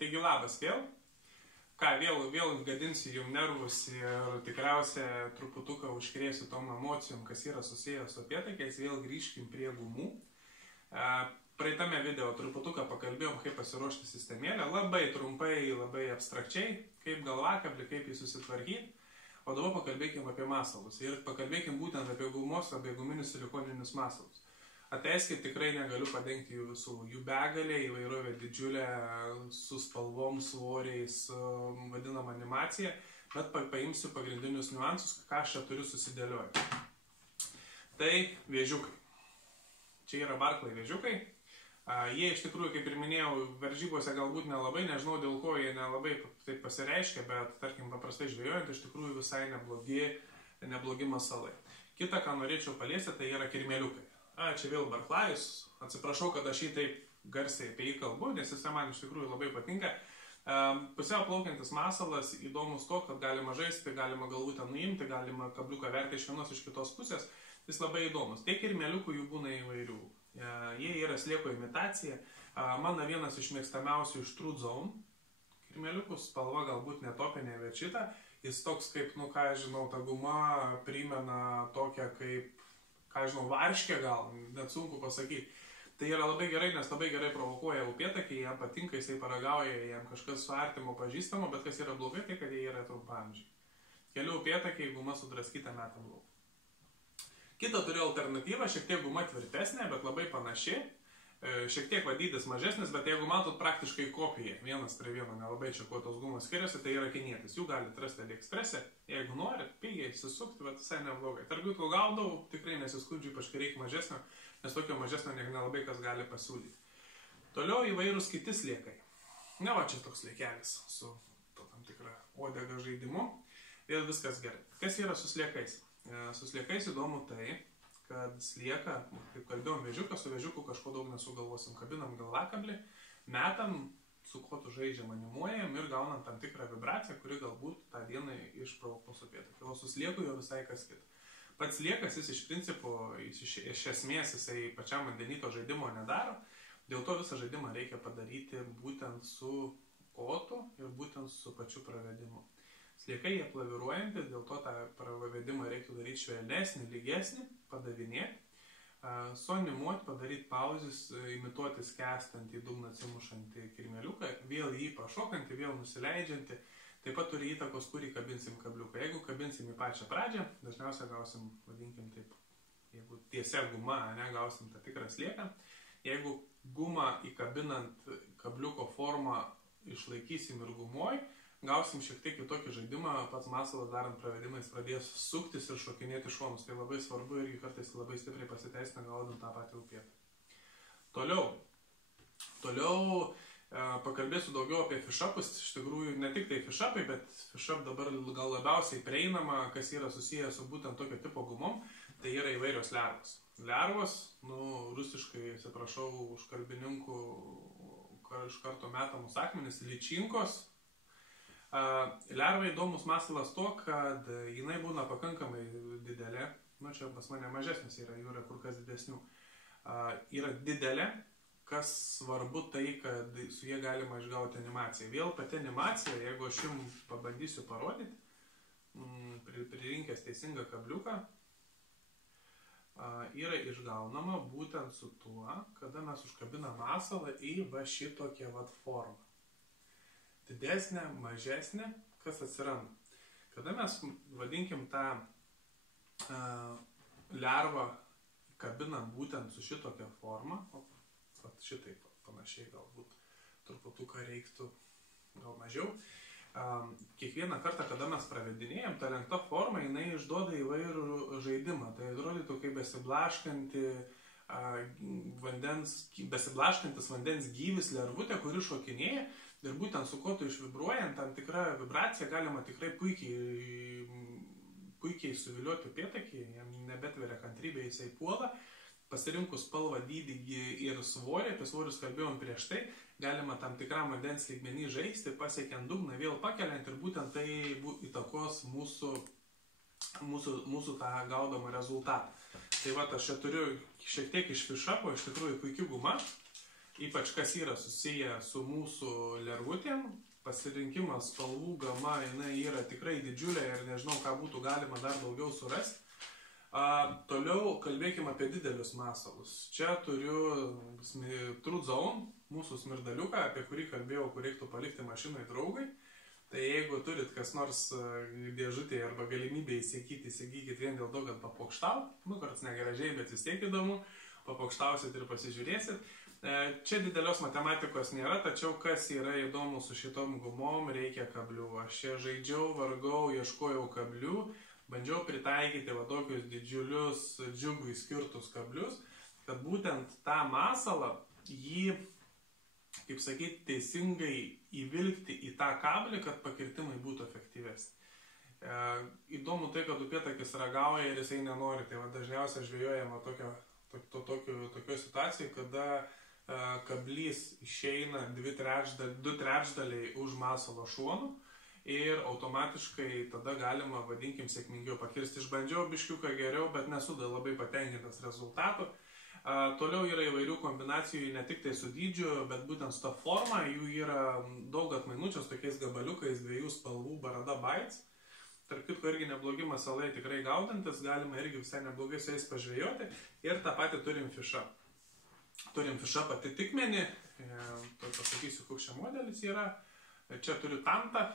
Taigi labas vėl. Ką, vėl gadinsiu jums nervus ir tikriausiai truputuką užkrėsiu tom emocijom, kas yra susijęs su upėtakiais. Vėl grįžkim prie gumų. Praeitame video truputuką pakalbėjom, kaip pasiruošti sistemėlę. Labai trumpai, labai abstrakčiai, kaip galvakablį, kaip jį susitvarkyti. O dabar pakalbėkim apie masalus. Ir pakalbėkim būtent apie gumos, apie guminius silikoninius masalus. Ateiskit, tikrai negaliu padengti jų visų. Jų begalė, įvairovė didžiulė, su spalvom, svoriais, vadinama animacija, bet paimsiu pagrindinius niuansus, ką aš čia turiu susidėlioti. Tai vėžiukai. Čia yra Barklai vėžiukai. Jie iš tikrųjų, kaip ir minėjau, varžybose galbūt nelabai, nežinau dėl ko jie nelabai taip pasireiškia, bet tarkim paprastai žvejojant, iš tikrųjų visai neblogi masalai. Kita, ką norėčiau paliesti, tai yra kirmėliukai. Čia vėl Barklajus, atsiprašau, kad aš jį taip garsiai apie jį kalbu, nes jis man iš tikrųjų labai patinka. Pusiau plaukiantis masalas įdomus to, kad galima žaisti, galima galvutę nuimti, galima kabliuką verti iš vienos iš kitos pusės. Jis labai įdomus. Tiek kirmėliukų jų būna įvairių. Jie yra slieko imitacija. Mano vienas iš mėgstamiausių iš True Zone. Kirmėliukų spalva galbūt netopinė, bet šita. Jis toks kaip, ką aš žinau, ta guma primena tokią kaip, ką žinau, varškę gal, net sunku pasakyti. Tai yra labai gerai, nes labai gerai provokuoja upėtakį, jam patinka, jisai paragauja, jam kažkas su artimo pažįstamo, bet kas yra blogai, tai kad jie yra trumpaamžiai. Keli upėtakiai, guma sudraskyta metam lauk. Kita turiu alternatyvą, šiek tiek guma tvirtesnė, bet labai panaši. Šiek tiek vadydis mažesnis, bet jeigu matot praktiškai kopiją, vienas prie vieno, nelabai čia kuo tos gumos skiriasi, tai yra kinietis. Jų galite rasti AliExpress'e, jeigu norit, pigiai įsisukti, bet visai neblogai. Tarp jų gaudau, tikrai nesiskundžiu, ypač kai reikia mažesnio, nes tokio mažesnio nelabai kas gali pasiūlyti. Toliau įvairūs kiti sliekai. Ne va, čia toks sliekelis su tam tikra uodega žaidimu. Vėl viskas gerai. Kas yra su sliekais? Su sliekais įdomu tai, kad slieką, kaip kalbėjom, vėžiuką, su vėžiuku kažko daug nesugalvosim. Kabinam galvakablį, metam, su kotu žaidžiam, animuojam ir gaunam tam tikrą vibraciją, kuri galbūt tą dieną išprovokuos upėtakį. O su slieku jau visai kas kita. Pats sliekas, jis iš principo, iš esmės, jisai pačiam vandenyto žaidimo nedaro. Dėl to visą žaidimą reikia padaryti būtent su kotu ir būtent su pačiu pravedimu. Sliekai jie plaviruojantis, dėl to tą pravedimą reiktų daryti švelnesnį, lygesnį, padavinėti, suanimuoti, padaryti pauzes, imituoti skęstantį, dugną atsimušantį kirmėliuką, vėl jį pašokantį, vėl nusileidžiantį. Taip pat turi įtakos, kurį kabinsim kabliuką. Jeigu kabinsim į pačią pradžią, dažniausiai gausim, vadinkim taip, jeigu tiesia guma, gausim tą tikrą slieką. Jeigu gumą įkabinant kabliuko formą išlaikysim ir gumoj, gausim šiek tiek kitokį žaidimą, pats masalas darant pravedimais pradės suktis ir šokinėti šonus. Tai labai svarbu ir kartais labai stipriai pasiteisina gaudant tą patį upėtakį. Toliau pakalbėsiu daugiau apie fish-upus. Iš tikrųjų, ne tik tai fish-upai, bet fish-up dabar gal labiausiai prieinama, kas yra susijęs su būtent tokio tipo gumom, tai yra įvairios lervos. Lervos, rusiškai, atsiprašau, už kalbininkų iš karto metamus akmenis, ličinkos. Lerva įdomus masalas to, kad jinai būna pakankamai didelė, čia pas mane mažesnis yra, jų yra kur kas didesnių, yra didelė, kas svarbu tai, kad su jie galima išgauti animaciją. Vėl pati animacija, jeigu aš jums pabandysiu parodyti, pririnkęs teisingą kabliuką, yra išgaunama būtent su tuo, kada mes užkabinam masalą į va šitokią formą. Didesnė, mažesnė, kas atsiranda. Kada mes, vadinkim, tą lervą kabinam būtent su šitokia forma, šitaip panašiai galbūt truputuką reiktų, gal mažiau, kiekvieną kartą, kada mes pravedinėjom, ta lenkta forma, jinai išduoda įvairų žaidimą. Tai atrodytų kaip besiblaškantis vandens gyvis lervutė, kuri šokinėja. Ir būtent su kotu išvibruojant, tam tikrą vibraciją galima tikrai puikiai suviliuoti upėtakį, jam nebetveria kantrybė, jisai puola. Pasirinkus spalvą, dydį ir svorį, apie svorius kalbėjom prieš tai, galima tam tikram vandens lygmenį žaisti, pasiekiant dugną, vėl pakeliant ir būtent tai įtakos mūsų tą gaudomą rezultatą. Tai va, aš čia turiu šiek tiek iš fish-upo, iš tikrųjų puikių guma. ypač kas yra susiję su mūsų lervutėm, pasirinkimas spalvų gama, jinai yra tikrai didžiulė ir nežinau, ką būtų galima dar daugiau surasti. Toliau kalbėkime apie didelius masalus. Čia turiu True Zone, mūsų smirdaliuką, apie kurį kalbėjau, kur reiktų palikti mašinai draugui. Tai jeigu turit kas nors dėžutėje arba galimybę įsigykit vien dėl to, kad papokštau, kartais negražiai, bet vis tiek įdomu, papokštausit ir pasižiūrėsit. Čia didelios matematikos nėra, tačiau kas yra įdomu su šitom gumom, reikia kablių. Aš čia žaidžiau, vargau, ieškojau kablių, bandžiau pritaikyti va tokius didžiulius džiugui skirtus kablius, kad būtent tą masalą, jį, kaip sakyti, teisingai įvilkti į tą kablį, kad pakirtimai būtų efektyvesni. Įdomu tai, kad upėtakis ragauja ir jisai nenori, tai va dažniausiai žvejojama tokio situacijai, kada kablys išeina 2 trečdaliai už masalo šonų ir automatiškai tada galima, vadinkim, sėkmingiau pakirsti. Išbandžiau biškiuką geriau, bet nesu labai patenkintas rezultatu. Toliau yra įvairių kombinacijų, ne tik tai su dydžiu, bet būtent su ta forma, jų yra daug atmainučios tokiais gabaliukais, 2 spalvų Barada Bites. Tarp kitko irgi neblogi masalai tikrai gaudantis, galima irgi visai neblogai su jais pažvejoti. Ir tą patį turim fišą. Turim fišą pati tikmenį, pasakysiu, koks čia modelis yra. Čia turiu tantą,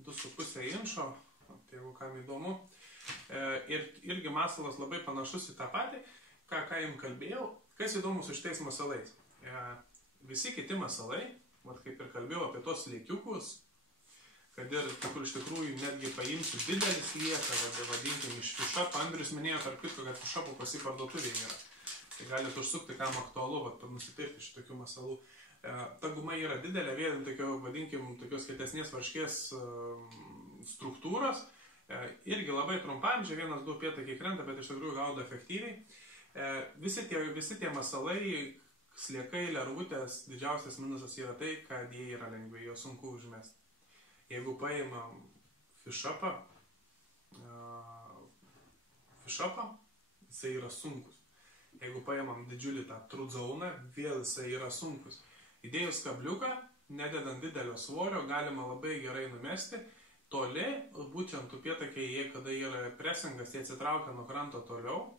2,5 inčo, tai jeigu kam įdomu. Ir irgi masalas labai panašus į tą patį, ką jums kalbėjau. Kas įdomu su šitais masalais? Visi kiti masalai, kaip ir kalbėjau apie tos slėkiukus, kad ir iš tikrųjų netgi paimsiu didelį slieką, vadinkim, iš fišapo. Andrius minėjo, tarp kitko, kad fišapo pasipardotuvėje yra. Tai galite užsukti, kam aktualu, nusipirkti iš tokių masalų. Ta guma yra didelė, vien vadinkim, tokios kietesnės varškės struktūros. Irgi labai trumpamžiai, 1-2 upėtakiai krenta, bet iš tikrųjų gaudo efektyviai. Visi tie masalai, sliekai, lervutės, didžiausias minusas yra tai, kad jie yra lengvi, jo sunku užmesti. Jeigu paimam fišapą, jisai yra sunkus. Jeigu paimam didžiulį tą True Zone, vėl jisai yra sunkus. Įdėjus kabliuką, nededant didelio svorio, galima labai gerai numesti. Toli, būtent upėtakiai, kada yra presingas, jie atsitraukia nuo kranto toliau.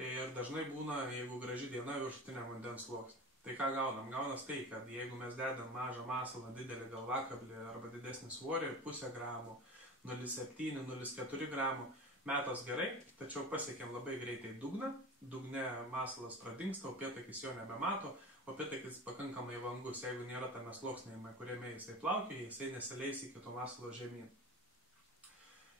Ir dažnai būna, jeigu graži diena, viršutinė vandens sluoksnė. Tai ką gaunam? Gaunas tai, kad jeigu mes dedam mažą masalą, didelį galvakablį arba didesnį svorį, 0,5 gramų, 0,7, 0,4 gramų, metas gerai, tačiau pasiekėm labai greitai dugną. Dugne masalas pradingsta, upėtakis jo nebemato, upėtakis pakankamai vangus, jeigu nėra tame sluoksnėjime, kuriame jisai plaukia, jisai nesileis į kito masalo žemyn.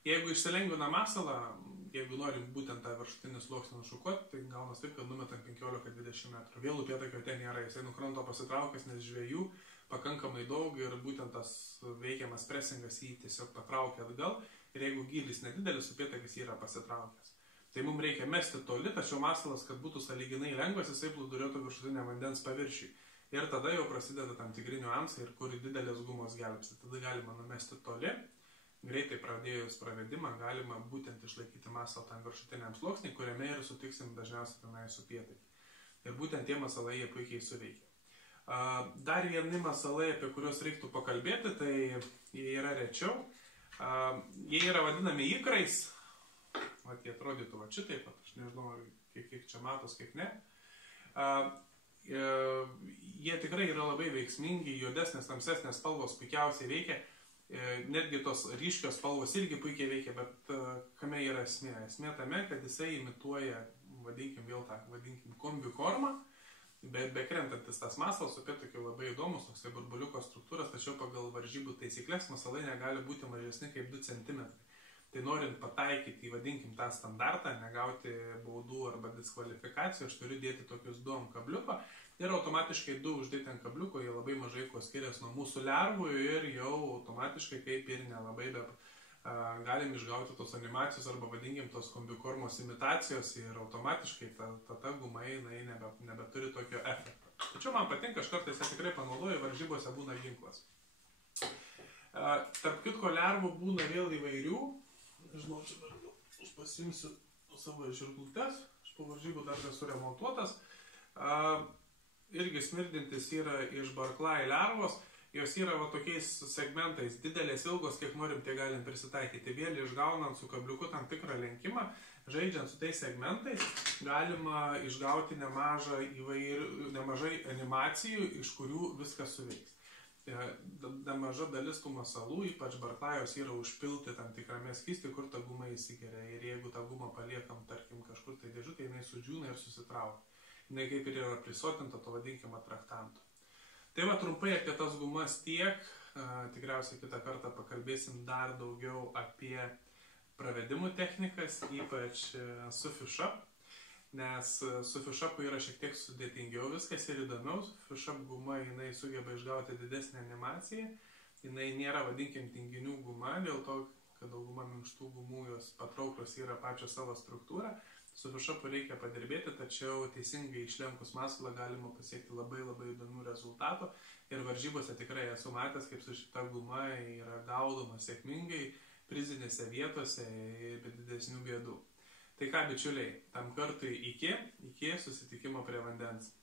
Jeigu išsilengvina masalą, jeigu norim būtent tą viršutinį sluoksnį nušukuoti, tai gaunas taip, kad numetam 15-20 metrų. Vėl upėtakio ten nėra, jisai nuo kranto pasitraukęs, nes žvejų pakankamai daug ir būtent tas veikiamas presingas jį tiesiog patraukia atgal. Ir jeigu gylis nedidelis, upėtakis yra pasitraukęs. Tai mums reikia mesti toli, tačiau masalas, kad būtų sąlyginai lengvas, jisai plūduriuotų viršutinę vandens paviršių. Ir tada jau prasideda tam tikri niuansai, ir kur didelės gumos gelbsti. Tada galima numesti toli, greitai pradėjus pravedimą, galima būtent išlaikyti masalą tam viršutiniam sluoksniui, kuriame ir sutiksim dažniausiai tenai su upėtakiu. Ir būtent tie masalai jie puikiai suveikia. Dar vieni masalai, apie kuriuos reiktų pakalbėti, tai jie yra rečiau. Jie yra vadinami ikrais. Jie atrodytų šitaip, aš nežinau, kiek čia matos, kiek ne. Jie tikrai yra labai veiksmingi, juodesnės, tamsesnės spalvos puikiausiai veikia. Netgi tos ryškios spalvos irgi puikiai veikia, bet kame yra esmė? Esmė tame, kad jisai imituoja, vadinkim, kombi formą, bet bekrentantis tas masalas, upėtakiui labai įdomus, toksai burbuliuko struktūras, tačiau pagal varžybų taisyklės masalai negali būti mažesni kaip 2 cm. Tai norint pataikyti, vadinkim, tą standartą, negauti baudų arba diskvalifikacijų, aš turiu dėti tokius 2 ant kabliuko ir automatiškai 2 uždėti ant kabliuko, jie labai mažai kuo skiriasi nuo mūsų lervų ir jau automatiškai kaip ir nelabai galim išgauti tos animacijos arba vadinkim tos kombikormos imitacijos ir automatiškai ta guma nebeturi tokio efekto. Tačiau man patinka, aš kartais ją tikrai panaudoju, varžybose būna ginklas. Tarp kitko lervų būna vėl įvairių. Nežinau, čia dar aš pasimsiu savo žirklutes, aš po varžybų dar esu remontuotas. irgi smirdintis yra iš barklai lervos, jos yra va tokiais segmentais, didelės ilgos, kiek norim, tai galim prisitaikyti. Vėl išgaunant su kabliuku tam tikrą lenkimą, žaidžiant su tais segmentais, galima išgauti nemažai animacijų, iš kurių viskas suveiks. Nemaža dalis tų masalų, ypač barklajos, yra užpilti tam tikrame skysti, kur ta guma įsigeria. Ir jeigu tą gumą paliekam, tarkim, kažkur tai dėžutė, jinai sudžiūna ir susitraukia. Jinai kaip ir yra prisotinta, to vadinkim atraktantu. Tai va trumpai apie tas gumas tiek. Tikriausiai kitą kartą pakalbėsim dar daugiau apie pravedimų technikas, ypač su fish-up. Nes su fish-upu yra šiek tiek sudėtingiau viskas ir įdomiau. Fish-up guma, jinai sugeba išgauti didesnį animaciją. Jinai nėra, vadinkim, tinginių guma, dėl to, kad dauguma minkštų gumų jos patrauklios yra pačią savo struktūrą. Su fish-upu reikia padirbėti, tačiau teisingai išlenkus masalą galima pasiekti labai įdomių rezultatų. Ir varžybose tikrai esu matęs, kaip su šita guma yra gaudoma sėkmingai, prizinėse vietose ir be didesnių bėdų. Tai ką, bičiuliai, tam kartui iki susitikimo prie vandens.